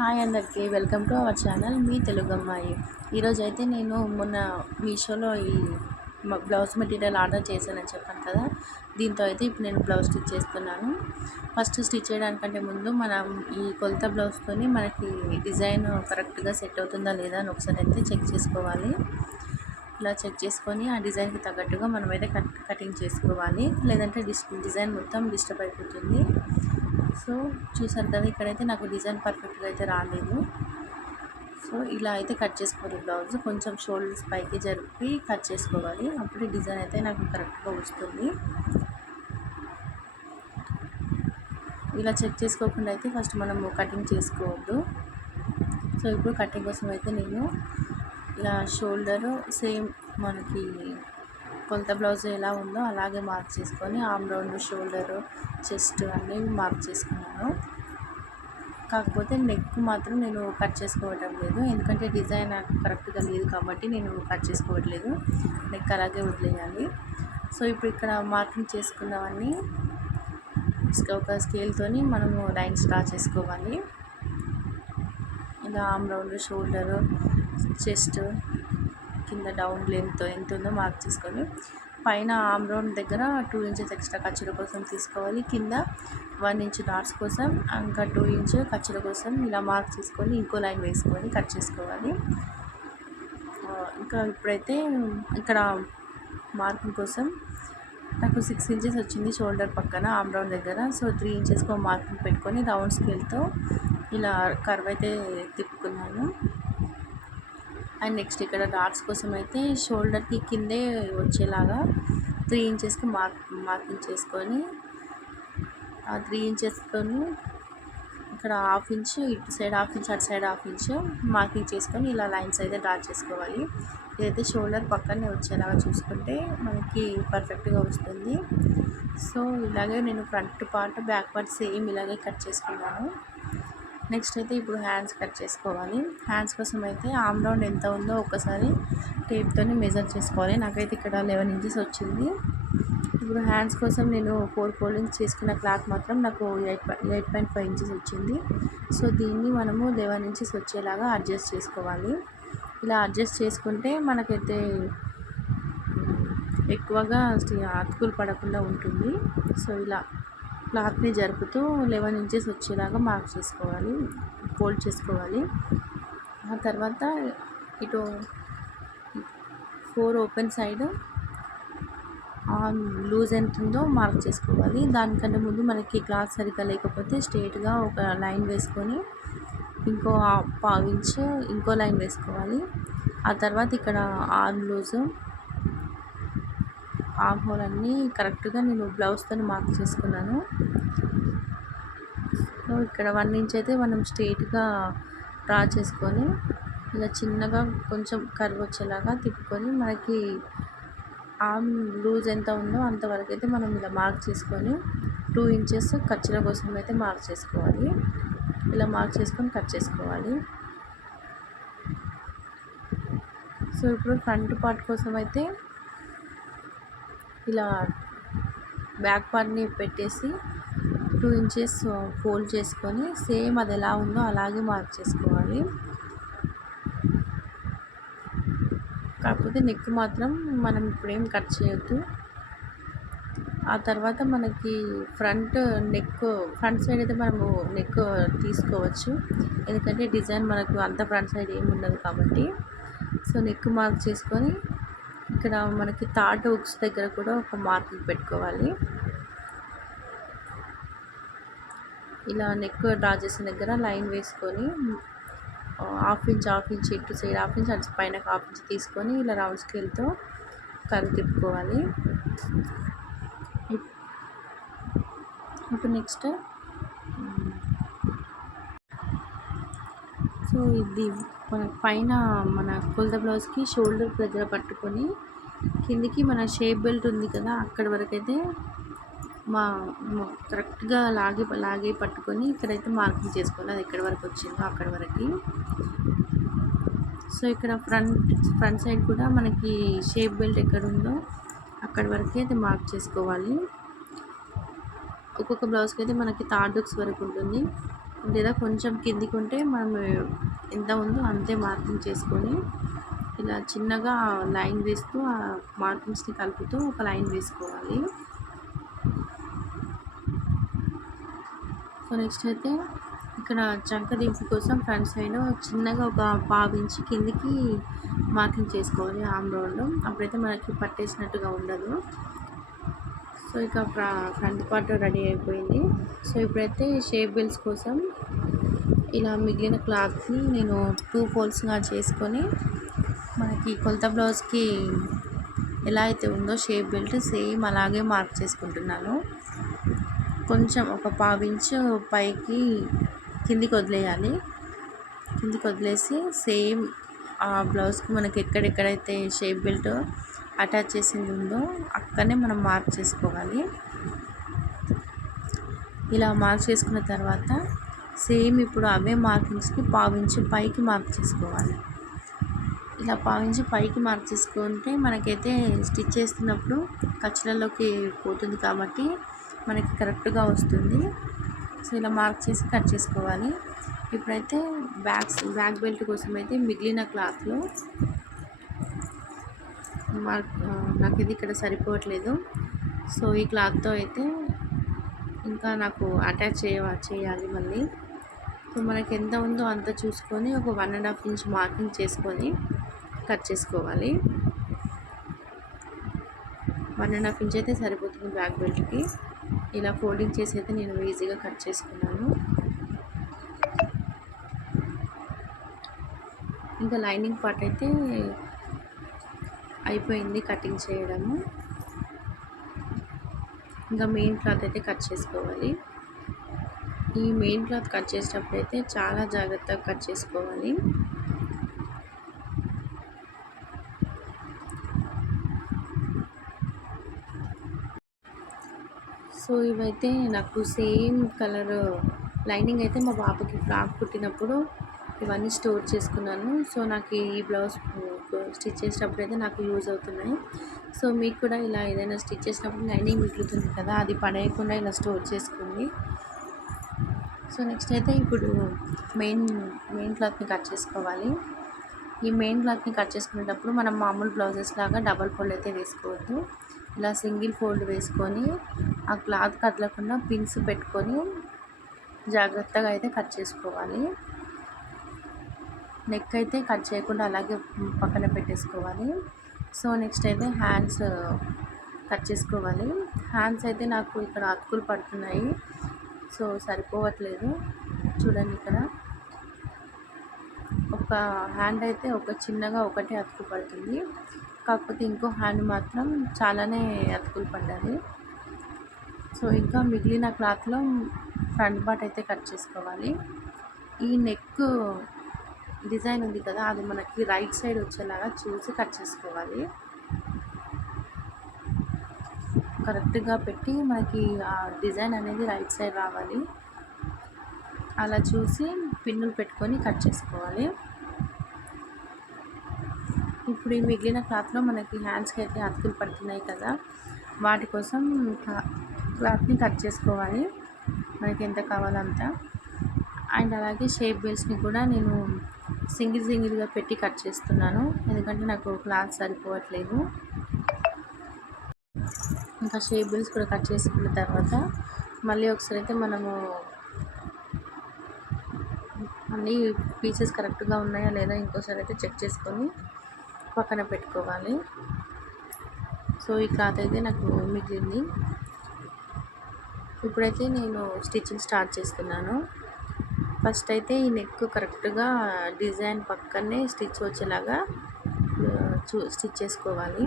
Hi అందరికీ welcome to our channel మీ తెలుగు అమ్మాయి. ఈరోజు అయితే నేను మొన్న మీషోలో ఈ బ్లౌజ్ మెటీరియల్ ఆర్డర్ చేశానని చెప్పాను కదా. దీంతో అయితే ఇప్పుడు నేను బ్లౌజ్ స్టిచ్ చేస్తున్నాను. ఫస్ట్ స్టిచ్ చేయడానికంటే ముందు మనం ఈ కొలత బ్లౌజ్తోని మనకి డిజైన్ కరెక్ట్గా సెట్ అవుతుందా లేదా అని ఒకసారి అయితే చెక్ చేసుకోవాలి. ఇలా చెక్ చేసుకొని ఆ డిజైన్కి తగ్గట్టుగా మనమైతే కటింగ్ చేసుకోవాలి, లేదంటే డిజైన్ మొత్తం డిస్టర్బ్ అయిపోతుంది. సో చూసారు కదా, ఇక్కడైతే నాకు డిజైన్ పర్ఫెక్ట్గా అయితే రాలేదు. సో ఇలా అయితే కట్ చేసుకోవాలి. బ్లౌజ్ కొంచెం షోల్డర్స్ పైకి జరిపి కట్ చేసుకోవాలి, అప్పుడు డిజైన్ అయితే నాకు కరెక్ట్గా వస్తుంది. ఇలా చెక్ చేసుకోకుండా అయితే ఫస్ట్ మనము కటింగ్ చేసుకోవద్దు. సో ఇప్పుడు కటింగ్ కోసం అయితే నేను ఇలా షోల్డరు సేమ్ మనకి కొలత బ్లౌజ్ ఎలా ఉందో అలాగే మార్క్ చేసుకొని ఆర్మ్ రౌండ్, షోల్డరు, చెస్ట్ అన్నీ మార్క్ చేసుకున్నాను. కాకపోతే నెక్ మాత్రం నేను కట్ చేసుకోవటం లేదు, ఎందుకంటే డిజైన్ నాకు కరెక్ట్గా లేదు కాబట్టి నేను కట్ చేసుకోవట్లేదు. నెక్ అలాగే వదిలేయాలి. సో ఇప్పుడు ఇక్కడ మార్కింగ్ చేసుకున్నవన్నీ ఒక స్కేల్తోని మనము లైన్స్ డ్రా చేసుకోవాలి. ఇలా ఆర్మ్ రౌండ్, షోల్డరు, చెస్ట్, కింద డౌన్ లెంత్ ఎంత ఉందో మార్క్ చేసుకొని పైన ఆర్మ్ రౌండ్ దగ్గర 2 ఇంచెస్ ఎక్స్ట్రా ఖర్చుల కోసం తీసుకోవాలి. కింద 1 ఇంచ్ డాట్స్ కోసం, ఇంకా 2 ఇంచ్ ఖర్చుల కోసం ఇలా మార్క్ చేసుకొని ఇంకో లైన్ వేసుకొని కట్ చేసుకోవాలి. ఇంకా ఇప్పుడైతే ఇక్కడ మార్కింగ్ కోసం నాకు 6 ఇంచెస్ వచ్చింది షోల్డర్ పక్కన ఆర్మ్ రౌండ్ దగ్గర. సో 3 ఇంచెస్కి మార్కింగ్ పెట్టుకొని రౌండ్ స్కేల్తో ఇలా కర్వ్ అయితే తిప్పుకున్నాను. అండ్ నెక్స్ట్ ఇక్కడ డాట్స్ కోసం అయితే షోల్డర్కి కిందే వచ్చేలాగా 3 ఇంచెస్కి మార్కింగ్ చేసుకొని ఆ 3 ఇంచెస్తో ఇక్కడ 1/2 ఇంచ్ ఇటు సైడ్, 1/2 ఇంచ్ అటు సైడ్ 1/2 ఇంచ్ మార్కింగ్ చేసుకొని ఇలా లైన్స్ అయితే డ్రా చేసుకోవాలి. ఇదైతే షోల్డర్ పక్కనే వచ్చేలాగా చూసుకుంటే మనకి పర్ఫెక్ట్గా వస్తుంది. సో ఇలాగే నేను front part, back part same ఇలాగే కట్ చేసుకున్నాను. నెక్స్ట్ అయితే ఇప్పుడు హ్యాండ్స్ కట్ చేసుకోవాలి. హ్యాండ్స్ కోసం అయితే ఆర్మ్ రౌండ్ ఎంత ఉందో ఒకసారి టేప్తో మెజర్ చేసుకోవాలి. నాకైతే ఇక్కడ 11 ఇంచెస్ వచ్చింది. ఇప్పుడు హ్యాండ్స్ కోసం నేను 4 ఫోల్డింగ్స్ చేసుకున్న క్లాత్ మాత్రం నాకు 8.5 ఇంచెస్ వచ్చింది. సో దీన్ని మనము 11 ఇంచెస్ వచ్చేలాగా అడ్జస్ట్ చేసుకోవాలి. ఇలా అడ్జస్ట్ చేసుకుంటే మనకైతే ఎక్కువగా అతుకులు పడకుండా ఉంటుంది. సో ఇలా క్లాత్ని జరుపుతూ 11 ఇంచెస్ వచ్చేలాగా మార్క్ చేసుకోవాలి, ఫోల్డ్ చేసుకోవాలి. ఆ తర్వాత ఇటు 4 ఓపెన్ సైడ్ లూజ్ ఎంత ఉందో మార్క్ చేసుకోవాలి. దానికంటే ముందు మనకి క్లాత్ సరిగ్గా లేకపోతే స్ట్రైట్గా ఒక లైన్ వేసుకొని ఇంకో 1/2 ఇంచ్ ఇంకో లైన్ వేసుకోవాలి. ఆ తర్వాత ఇక్కడ ఆర్మ్ లూజు, ఆర్మ్ హోల్ అన్నీ కరెక్ట్గా నేను బ్లౌజ్తో మార్క్ చేసుకున్నాను. సో ఇక్కడ 1 ఇంచ్ అయితే మనం స్ట్రైట్గా డ్రా చేసుకొని ఇలా చిన్నగా కొంచెం కర్వ్ వచ్చేలాగా తిప్పుకొని మనకి ఆర్మ్ లూజ్ ఎంత ఉందో అంతవరకు అయితే మనం ఇలా మార్క్ చేసుకొని 2 ఇంచెస్ ఖర్చుల కోసం అయితే మార్క్ చేసుకోవాలి. ఇలా మార్క్ చేసుకొని కట్ చేసుకోవాలి. సో ఇప్పుడు ఫ్రంట్ పార్ట్ కోసం అయితే ఇలా బ్యాక్ పార్ట్ని పెట్టేసి 2 ఇంచెస్ ఫోల్డ్ చేసుకొని సేమ్ అది ఎలా ఉందో అలాగే మార్క్ చేసుకోవాలి. కాకపోతే నెక్ మాత్రం మనం ఇప్పుడేం కట్ చేయొద్దు. ఆ తర్వాత మనకి ఫ్రంట్ సైడ్ అయితే మనము నెక్ తీసుకోవచ్చు, ఎందుకంటే డిజైన్ మనకు అంత ఫ్రంట్ సైడ్ ఏమి ఉండదు కాబట్టి. సో నెక్ మార్క్ చేసుకొని ఇక్కడ మనకి థాడ్ హుక్స్ దగ్గర కూడా ఒక మార్కింగ్ పెట్టుకోవాలి. ఇలా నెక్ డ్రా చేసిన దగ్గర లైన్ వేసుకొని 1/2 ఇంచ్ ఇటు సైడ్ 1/2 ఇంచ్ అటు పైన 1/2 ఇంచ్ తీసుకొని ఇలా రౌండ్ స్కేల్తో కర్వ్ తిప్పుకోవాలి. ఇప్పుడు నెక్స్ట్ సో ఇది మన పైన మన కొలత బ్లౌజ్కి షోల్డర్ దగ్గర పట్టుకొని కిందికి మన షేప్ బెల్ట్ ఉంది కదా అక్కడి వరకు అయితే కరెక్ట్గా లాగే పట్టుకొని ఇక్కడైతే మార్కింగ్ చేసుకోవాలి. అది ఎక్కడి వరకు వచ్చిందో అక్కడి వరకు. సో ఇక్కడ ఫ్రంట్ సైడ్ కూడా మనకి షేప్ బెల్ట్ ఎక్కడ ఉందో అక్కడి వరకు అయితే మార్క్ చేసుకోవాలి. ఒక్కొక్క బ్లౌజ్కి అయితే మనకి థాడ్ హుక్స్ వరకు ఉంటుంది. లేదా కొంచెం కిందికి ఉంటే మనం ఎంత ఉందో అంతే మార్కింగ్ చేసుకొని ఇలా చిన్నగా లైన్ వేస్తూ ఆ మార్కింగ్స్ని కలుపుతూ ఒక లైన్ వేసుకోవాలి. సో నెక్స్ట్ అయితే ఇక్కడ చంక దింపు కోసం ఫ్రంట్ సైడ్ చిన్నగా ఒక 1/2 ఇంచ్ కిందికి మార్కింగ్ చేసుకోవాలి ఆమ్ రౌండ్. అప్పుడైతే మనకి పట్టేసినట్టుగా ఉండదు. సో ఇక ఫ్రంట్ పార్ట్ రెడీ అయిపోయింది. సో ఇప్పుడైతే షేప్ బెల్ట్స్ కోసం ఇలా మిగిలిన క్లాత్ని నేను 2 ఫోల్డ్స్గా చేసుకొని మనకి కొలత బ్లౌజ్కి ఎలా అయితే ఉందో షేప్ బెల్ట్ సేమ్ అలాగే మార్క్ చేసుకుంటున్నాను. కొంచెం ఒక 1/2 ఇంచ్ పైకి కిందికి వదిలేయాలి. కిందికి వదిలేసి సేమ్ ఆ బ్లౌజ్కి మనకి ఎక్కడెక్కడైతే షేప్ బెల్ట్ అటాచ్ చేసింది ఉందో అక్కడనే మనం మార్క్ చేసుకోవాలి. ఇలా మార్క్ చేసుకున్న తర్వాత సేమ్ ఇప్పుడు అవే మార్కింగ్స్కి 1/2 ఇంచ్ పైకి మార్క్ చేసుకోవాలి. ఇలా 1/2 ఇంచ్ పైకి మార్క్ చేసుకుంటే మనకైతే స్టిచ్ చేస్తున్నప్పుడు ఖర్చులలోకి పోతుంది కాబట్టి మనకి కరెక్ట్గా వస్తుంది. సో ఇలా మార్క్ చేసి కట్ చేసుకోవాలి. ఇప్పుడైతే బ్యాక్ బెల్ట్ కోసం అయితే మిగిలిన క్లాత్లో నాకు ఇది ఇక్కడ సరిపోవట్లేదు. సో ఈ క్లాత్తో అయితే ఇంకా నాకు అటాచ్ చేయాలి మళ్ళీ. సో మనకి ఎంత ఉందో అంత చూసుకొని ఒక 1.5 ఇంచ్ మార్కింగ్ చేసుకొని కట్ చేసుకోవాలి. 1.5 ఇంచ్ అయితే సరిపోతుంది బ్యాక్ బెల్ట్కి. ఇలా ఫోల్డింగ్ చేసి అయితే నేను ఈజీగా కట్ చేసుకున్నాను. ఇంకా లైనింగ్ పార్ట్ అయితే అయిపోయింది కటింగ్ చేయడము. ఇంకా మెయిన్ క్లాత్ అయితే కట్ చేసుకోవాలి. ఈ మెయిన్ క్లాత్ కట్ చేసేటప్పుడు అయితే చాలా జాగ్రత్తగా కట్ చేసుకోవాలి. సో ఇవైతే నాకు సేమ్ కలర్ లైనింగ్ అయితే మా పాపకి ఫ్రాక్ కుట్టినప్పుడు ఇవన్నీ స్టోర్ చేసుకున్నాను. సో నాకు ఈ బ్లౌజ్ స్టిచ్ చేసేటప్పుడు అయితే నాకు యూజ్ అవుతున్నాయి. సో మీకు కూడా ఇలా ఏదైనా స్టిచ్ చేసినప్పుడు లైనింగ్ మిగులుతుంది కదా, అది పడేయకుండా ఇలా స్టోర్ చేసుకోండి. సో నెక్స్ట్ అయితే ఇప్పుడు మెయిన్ క్లాత్ని కట్ చేసుకోవాలి. ఈ మెయిన్ క్లాత్ని కట్ చేసుకునేటప్పుడు మనం మామూలు బ్లౌజెస్ లాగా డబల్ ఫోల్డ్ అయితే వేసుకోవద్దు. ఇలా సింగిల్ ఫోల్డ్ వేసుకొని ఆ క్లాత్ కదలకుండా పిన్స్ పెట్టుకొని జాగ్రత్తగా అయితే కట్ చేసుకోవాలి. నెక్ అయితే కట్ చేయకుండా అలాగే పక్కన పెట్టేసుకోవాలి. సో నెక్స్ట్ అయితే హ్యాండ్స్ కట్ చేసుకోవాలి. హ్యాండ్స్ అయితే నాకు ఇక్కడ అతుకులు పడుతున్నాయి. సో సరిపోవట్లేదు. చూడండి, ఇక్కడ ఒక హ్యాండ్ అయితే చిన్నగా ఒకటే అతుకు పడుతుంది. కాకపోతే ఇంకో హ్యాండ్ మాత్రం చాలానే అతుకులు పడ్డాయి. సో ఇంకా మిగిలిన క్లాత్లో ఫ్రంట్ పార్ట్ అయితే కట్ చేసుకోవాలి. ఈ నెక్ డిజైన్ ఉంది కదా, అది మనకి రైట్ సైడ్ వచ్చేలాగా చూసి కట్ చేసుకోవాలి. కరెక్ట్గా పెట్టి మనకి ఆ డిజైన్ అనేది రైట్ సైడ్ రావాలి. అలా చూసి పిన్నులు పెట్టుకొని కట్ చేసుకోవాలి. ఇప్పుడు ఈ మిగిలిన క్లాత్లో మనకి హ్యాండ్స్కి అయితే అతుకులు పడుతున్నాయి కదా, వాటి కోసం క్లాత్ని కట్ చేసుకోవాలి మనకి ఎంత కావాలంత. అండ్ అలాగే షేప్ బెల్ట్స్ని కూడా నేను సింగిల్గా పెట్టి కట్ చేస్తున్నాను, ఎందుకంటే నాకు క్లాత్ సరిపోవట్లేదు. ఇంకా షేప్ బెల్ట్స్ కూడా కట్ చేసుకున్న తర్వాత మళ్ళీ ఒకసారి అయితే మనము అన్ని పీసెస్ కరెక్ట్గా ఉన్నాయా లేదా ఇంకోసారి అయితే చెక్ చేసుకొని పక్కన పెట్టుకోవాలి. సో ఈ క్లాత్ అయితే నాకు మిగిలింది. ఇప్పుడైతే నేను స్టిచ్చింగ్ స్టార్ట్ చేస్తున్నాను. ఫస్ట్ అయితే ఈ నెక్ కరెక్ట్గా డిజైన్ పక్కనే స్టిచ్ వచ్చేలాగా స్టిచ్ చేసుకోవాలి.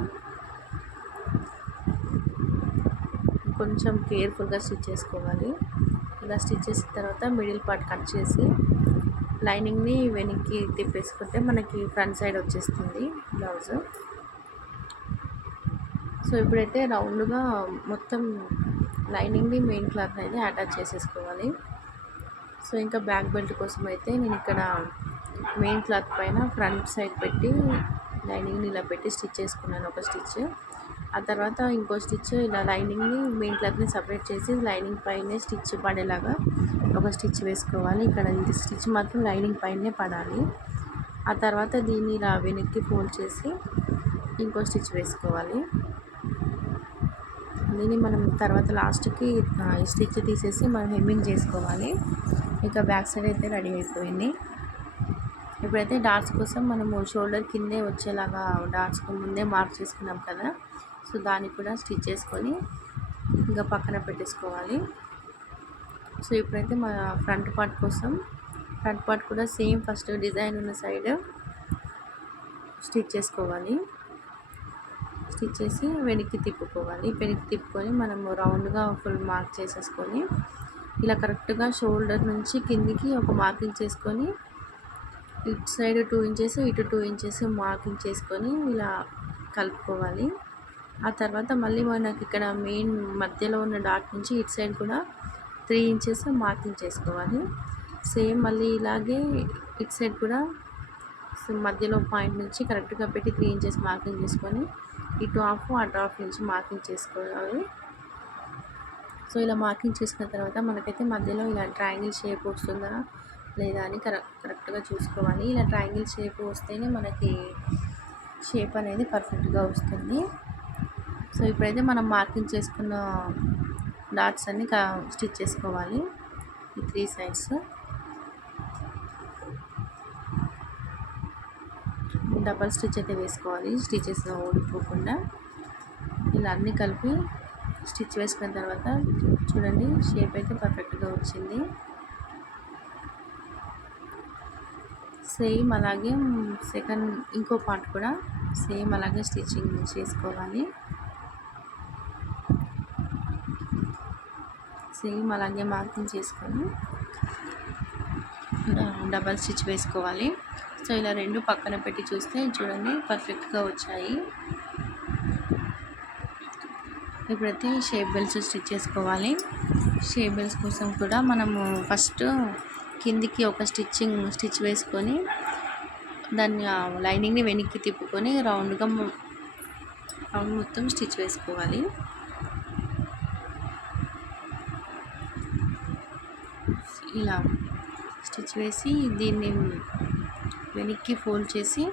కొంచెం కేర్ఫుల్గా స్టిచ్ చేసుకోవాలి. ఇలా స్టిచ్ చేసిన తర్వాత మిడిల్ పార్ట్ కట్ చేసి లైనింగ్ని వెనక్కి తిప్పేసుకుంటే మనకి ఫ్రంట్ సైడ్ వచ్చేస్తుంది బ్లౌజ్. సో ఇప్పుడైతే రౌండ్గా మొత్తం లైనింగ్ని మెయిన్ క్లాత్ అయితే అటాచ్ చేసేసుకోవాలి. సో ఇంకా బ్యాక్ బెల్ట్ కోసం అయితే నేను ఇక్కడ మెయిన్ క్లాత్ పైన ఫ్రంట్ సైడ్ పెట్టి లైనింగ్ని ఇలా పెట్టి స్టిచ్ చేసుకున్నాను ఒక స్టిచ్. ఆ తర్వాత ఇంకో స్టిచ్ ఇలా లైనింగ్ని మెయిన్ క్లాత్ని సపరేట్ చేసి లైనింగ్ పైనే స్టిచ్ పడేలాగా ఒక స్టిచ్ వేసుకోవాలి. ఇక్కడ ఇది స్టిచ్ మాత్రం లైనింగ్ పైనే పడాలి. ఆ తర్వాత దీన్ని ఇలా వెనక్కి ఫోల్డ్ చేసి ఇంకో స్టిచ్ వేసుకోవాలి. దీన్ని మనం తర్వాత లాస్ట్కి ఈ స్టిచ్ తీసేసి మనం హెమ్మింగ్ చేసుకోవాలి. ఇక బ్యాక్ సైడ్ అయితే రెడీ అయిపోయింది. ఇప్పుడైతే డాట్స్ కోసం మనము షోల్డర్ కిందే వచ్చేలాగా డాట్స్కి ముందే మార్క్ చేసుకున్నాం కదా, సో దానికి కూడా స్టిచ్ చేసుకొని ఇంకా పక్కన పెట్టేసుకోవాలి. సో ఇప్పుడైతే మన ఫ్రంట్ పార్ట్ కోసం ఫ్రంట్ పార్ట్ కూడా సేమ్ ఫస్ట్ డిజైన్ ఉన్న సైడ్ స్టిచ్ చేసుకోవాలి. స్టిచ్ చేసి వెనక్కి తిప్పుకోవాలి. వెనక్కి తిప్పుకొని మనము రౌండ్గా ఫుల్ మార్క్ చేసేసుకొని ఇలా కరెక్ట్గా షోల్డర్ నుంచి కిందికి ఒక మార్కింగ్ చేసుకొని ఇటు సైడ్ 2 ఇంచెస్ ఇటు 2 ఇంచెస్ మార్కింగ్ చేసుకొని ఇలా కలుపుకోవాలి. ఆ తర్వాత మళ్ళీ మనకి ఇక్కడ మెయిన్ మధ్యలో ఉన్న డాట్ నుంచి ఇటు సైడ్ కూడా 3 ఇంచెస్ మార్కింగ్ చేసుకోవాలి. సేమ్ మళ్ళీ ఇలాగే ఇటు సైడ్ కూడా మధ్యలో పాయింట్ నుంచి కరెక్ట్గా పెట్టి 3 ఇంచెస్ మార్కింగ్ చేసుకొని ఇటు హాఫ్ అటు హాఫ్ ఇంచ్ మార్కింగ్ చేసుకోవాలి. సో ఇలా మార్కింగ్ చేసుకున్న తర్వాత మనకైతే మధ్యలో ఇలా ట్రయాంగిల్ షేప్ వస్తుందా లేదా అని కరెక్ట్గా చూసుకోవాలి. ఇలా ట్రయాంగిల్ షేప్ వస్తేనే మనకి షేప్ అనేది పర్ఫెక్ట్గా వస్తుంది. సో ఇప్పుడైతే మనం మార్కింగ్ చేసుకున్న డాట్స్ అన్ని స్టిచ్ చేసుకోవాలి. ఈ 3 సైడ్స్ డబల్ స్టిచ్ అయితే వేసుకోవాలి, స్టిచెస్ ఊడిపోకుండా. ఇలా అన్నీ కలిపి స్టిచ్ వేసుకున్న తర్వాత చూడండి షేప్ అయితే పర్ఫెక్ట్గా వచ్చింది. సేమ్ అలాగే సెకండ్ ఇంకో పార్ట్ కూడా సేమ్ అలాగే స్టిచ్చింగ్ చేసుకోవాలి. సేమ్ అలాగే మార్కింగ్ చేసుకొని డబల్ స్టిచ్ వేసుకోవాలి. సో ఇలా రెండు పక్కన పెట్టి చూస్తే చూడండి పర్ఫెక్ట్గా వచ్చాయి. ఇప్పుడైతే షేప్ బెల్ట్స్ స్టిచ్ చేసుకోవాలి. షేప్ బెల్ట్స్ కోసం కూడా మనము ఫస్ట్ కిందికి ఒక స్టిచ్ వేసుకొని దాన్ని లైనింగ్ని వెనక్కి తిప్పుకొని రౌండ్ మొత్తం స్టిచ్ వేసుకోవాలి. ఇలా స్టిచ్ వేసి దీన్ని వెనక్కి ఫోల్డ్ చేసి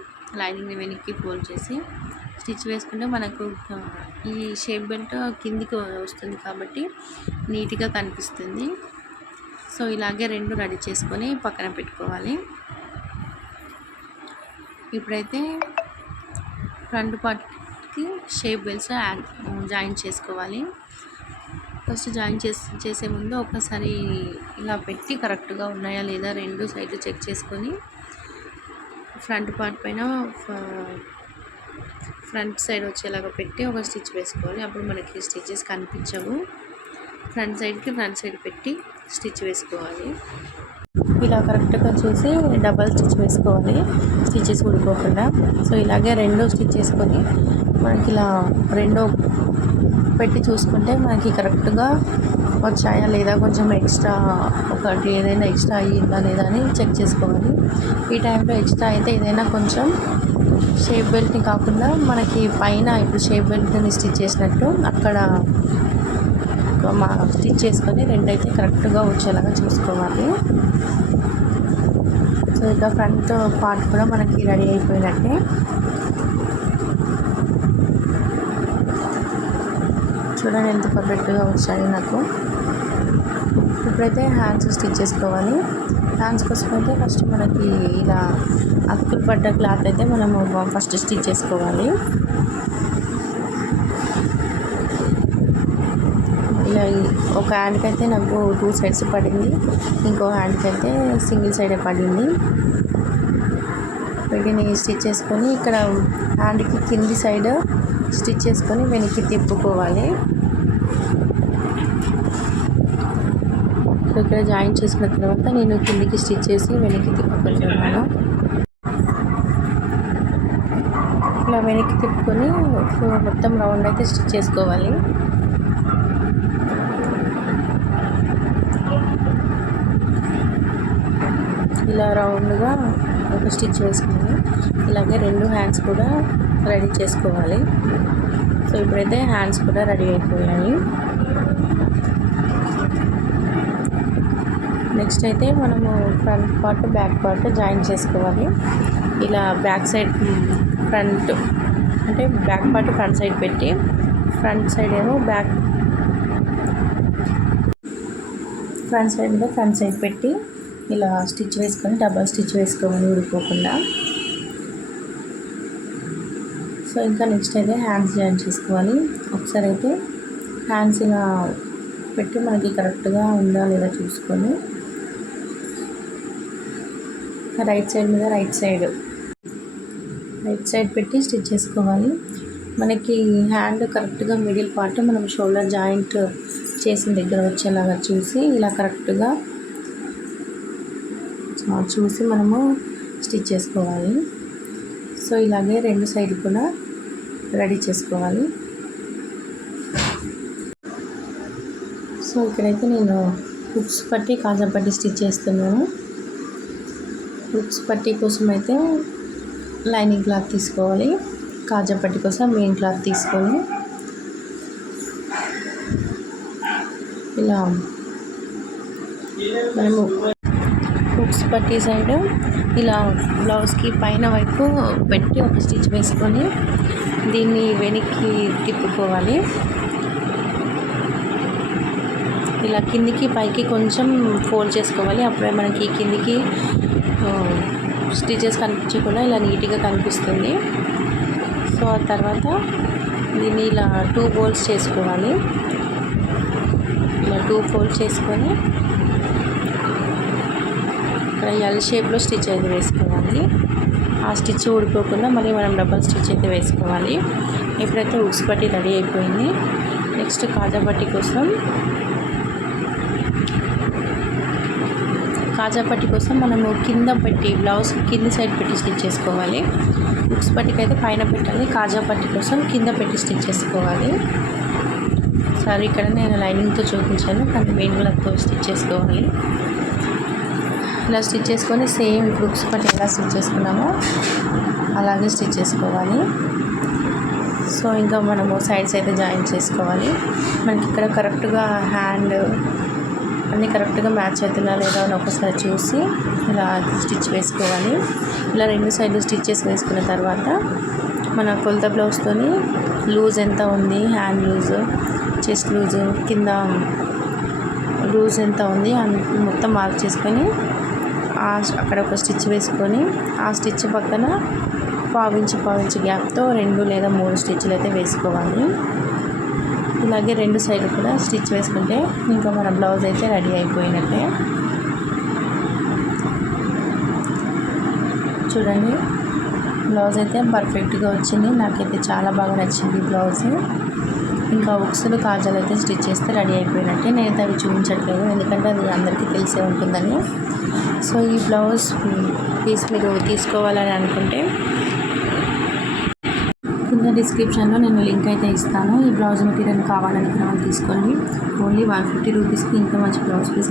లైనింగ్ని వెనక్కి ఫోల్డ్ చేసి స్టిచ్ వేసుకుంటే మనకు ఈ షేప్ బెల్ట్ కిందికి వస్తుంది కాబట్టి నీట్గా కనిపిస్తుంది. సో ఇలాగే రెండు రెడీ చేసుకొని పక్కన పెట్టుకోవాలి. ఇప్పుడైతే ఫ్రంట్ పార్ట్కి షేప్ బెల్ట్స్ జాయిన్ చేసుకోవాలి. ఫస్ట్ జాయిన్ చేసే ముందు ఒకసారి ఇలా పెట్టి కరెక్ట్గా ఉన్నాయా లేదా రెండు సైడ్లు చెక్ చేసుకొని ఫ్రంట్ పార్ట్ పైన ఫ్రంట్ సైడ్ వచ్చేలాగా పెట్టి ఒక స్టిచ్ వేసుకోవాలి. అప్పుడు మనకి స్టిచెస్ కనిపించవు. ఫ్రంట్ సైడ్ పెట్టి స్టిచ్ వేసుకోవాలి. ఇలా కరెక్ట్గా చేసి డబల్ స్టిచ్ వేసుకోవాలి, స్టిచెస్ ఊడిపోకుండా. సో ఇలాగే రెండో స్టిచ్ చేసుకొని మనకి ఇలా రెండో పెట్టి చూసుకుంటే మనకి కరెక్ట్గా వచ్చాయా లేదా, కొంచెం ఎక్స్ట్రా ఒకటి ఏదైనా ఎక్స్ట్రా అయ్యిందా లేదా అని చెక్ చేసుకోవాలి. ఈ టైంలో ఎక్స్ట్రా అయితే ఏదైనా కొంచెం షేప్ బెల్ట్ని కాకుండా మనకి పైన ఇప్పుడు షేప్ బెల్ట్ని స్టిచ్ చేసినట్టు అక్కడ స్టిచ్ చేసుకొని రెండైతే కరెక్ట్గా వచ్చేలాగా చూసుకోవాలి. సో ఇక ఫ్రంట్ పార్ట్ కూడా మనకి రెడీ అయిపోయినట్టే. చూడండి ఎంత పర్ఫెక్ట్గా వచ్చాయి నాకు. ఇప్పుడైతే హ్యాండ్స్ స్టిచ్ చేసుకోవాలి. హ్యాండ్స్ కోసం అయితే ఫస్ట్ మనకి ఇలా అక్కులు పడ్డ క్లాత్ అయితే మనము ఫస్ట్ స్టిచ్ చేసుకోవాలి. ఇలా ఒక హ్యాండ్కి అయితే నాకు 2 సైడ్స్ పడింది, ఇంకో హ్యాండ్కి అయితే సింగిల్ సైడే పడింది. వీటిని స్టిచ్ చేసుకొని ఇక్కడ హ్యాండ్కి కింది సైడ్ స్టిచ్ చేసుకొని వెనక్కి తిప్పుకోవాలి. ఇక్కడ జాయిన్ చేసుకున్న తర్వాత నేను కిందికి స్టిచ్ చేసి వెనక్కి తిప్పుకుంటున్నాను. ఇలా వెనక్కి తిప్పుకొని మొత్తం రౌండ్ అయితే స్టిచ్ చేసుకోవాలి. ఇలా రౌండ్గా ఒక స్టిచ్ వేసుకుని ఇలాగే రెండు హ్యాండ్స్ కూడా రెడీ చేసుకోవాలి. సో ఇప్పుడైతే హ్యాండ్స్ కూడా రెడీ అయిపోయాయి. నెక్స్ట్ అయితే మనము front part back part join చేసుకోవాలి. ఇలా బ్యాక్ సైడ్ ఫ్రంట్ అంటే బ్యాక్ పార్ట్ ఫ్రంట్ సైడ్ పెట్టి ఫ్రంట్ సైడ్ ఏమో ఫ్రంట్ సైడ్ పెట్టి ఇలా స్టిచ్ వేసుకొని డబల్ స్టిచ్ వేసుకోవాలి ఊడిపోకుండా. సో ఇంకా నెక్స్ట్ అయితే హ్యాండ్స్ జాయిన్ చేసుకోవాలి. ఒకసారి అయితే హ్యాండ్స్ ఇలా పెట్టి మనకి కరెక్ట్గా ఉందా లేదా చూసుకొని రైట్ సైడ్ మీద రైట్ సైడ్ పెట్టి స్టిచ్ చేసుకోవాలి. మనకి హ్యాండ్ కరెక్ట్గా మిడిల్ పార్ట్ మనం షోల్డర్ జాయింట్ చేసిన దగ్గర వచ్చేలాగా చూసి ఇలా కరెక్ట్గా చూసి మనము స్టిచ్ చేసుకోవాలి. సో ఇలాగే రెండు సైడ్లు కూడా రెడీ చేసుకోవాలి. సో ఇక్కడైతే నేను హుక్స్ పట్టి కాజా పట్టి స్టిచ్ చేస్తున్నాను. హుక్స్ పట్టి కోసం అయితే లైనింగ్ క్లాత్ తీసుకోవాలి. కాజా పట్టి కోసం మెయిన్ క్లాత్ తీసుకొని ఇలా మనము హుక్స్ పట్టి సైడ్ ఇలా బ్లౌజ్కి పైన వైపు పెట్టి ఒక స్టిచ్ వేసుకొని దీన్ని వెనక్కి తిప్పుకోవాలి. ఇలా కిందికి పైకి కొంచెం ఫోల్డ్ చేసుకోవాలి. అప్పుడే మనకి కిందికి స్టిచెస్ కనిపించకుండా ఇలా నీట్గా కనిపిస్తుంది. సో ఆ తర్వాత దీన్ని ఇలా 2 ఫోల్డ్స్ చేసుకోవాలి. ఇలా 2 ఫోల్డ్ చేసుకొని ఇక్కడ ఎల్ షేప్లో స్టిచ్ అయితే వేసుకోవాలి. ఆ స్టిచ్ ఊడిపోకుండా మళ్ళీ మనం డబల్ స్టిచ్ అయితే వేసుకోవాలి. ఇప్పుడైతే హుక్స్ పట్టి రెడీ అయిపోయింది. నెక్స్ట్ కాజా పట్టి కోసం మనము కింద పెట్టి బ్లౌజ్ కింది సైడ్ పెట్టి స్టిచ్ చేసుకోవాలి. హుక్స్ పట్టికి అయితే పైన పెట్టాలి. కాజా పట్టి కోసం కింద పెట్టి స్టిచ్ చేసుకోవాలి. సరే ఇక్కడ నేను లైనింగ్తో చూపించాను, కానీ మెయిన్ క్లాత్తో స్టిచ్ చేసుకోవాలి. ఇలా స్టిచ్ చేసుకొని సేమ్ హుక్స్ పట్టి ఎలా స్టిచ్ చేసుకున్నామో అలాగే స్టిచ్ చేసుకోవాలి. సో ఇంకా మనము సైడ్స్ అయితే జాయిన్ చేసుకోవాలి. మనకి ఇక్కడ కరెక్ట్గా హ్యాండ్ అన్నీ కరెక్ట్గా మ్యాచ్ అవుతున్నా లేదా అని ఒకసారి చూసి ఇలా స్టిచ్ వేసుకోవాలి. ఇలా రెండు సైడ్లు స్టిచ్చెస్ వేసుకున్న తర్వాత మన కొలత బ్లౌజ్తో లూజ్ ఎంత ఉంది, హ్యాండ్ లూజు, చెస్ట్ లూజు, కింద లూజ్ ఎంత ఉంది మొత్తం మార్క్ చేసుకొని అక్కడ ఒక స్టిచ్ వేసుకొని ఆ స్టిచ్ పక్కన పావించి గ్యాప్తో 2 లేదా 3 స్టిచ్లు అయితే వేసుకోవాలి. ఇలాగే రెండు సైడ్లు కూడా స్టిచ్ వేసుకుంటే ఇంకా మన బ్లౌజ్ అయితే రెడీ అయిపోయినట్టే. చూడండి, బ్లౌజ్ అయితే పర్ఫెక్ట్గా వచ్చింది. నాకైతే చాలా బాగా నచ్చింది బ్లౌజ్. ఇంకా ఉక్సులు కాజాలు అయితే స్టిచ్ చేస్తే రెడీ అయిపోయినట్టే. నేనైతే అవి చూపించట్లేదు, ఎందుకంటే అది అందరికీ తెలిసే ఉంటుందని. సో ఈ బ్లౌజ్ పీస్ మీరు తీసుకోవాలని అనుకుంటే కింద డిస్క్రిప్షన్లో నేను లింక్ అయితే ఇస్తాను. ఈ బ్లౌజ్ మెటీరియల్ కావాలనుకున్న వాళ్ళు తీసుకోండి. ఓన్లీ 150 రూపీస్కి ఇంత మంచి బ్లౌజ్ పీస్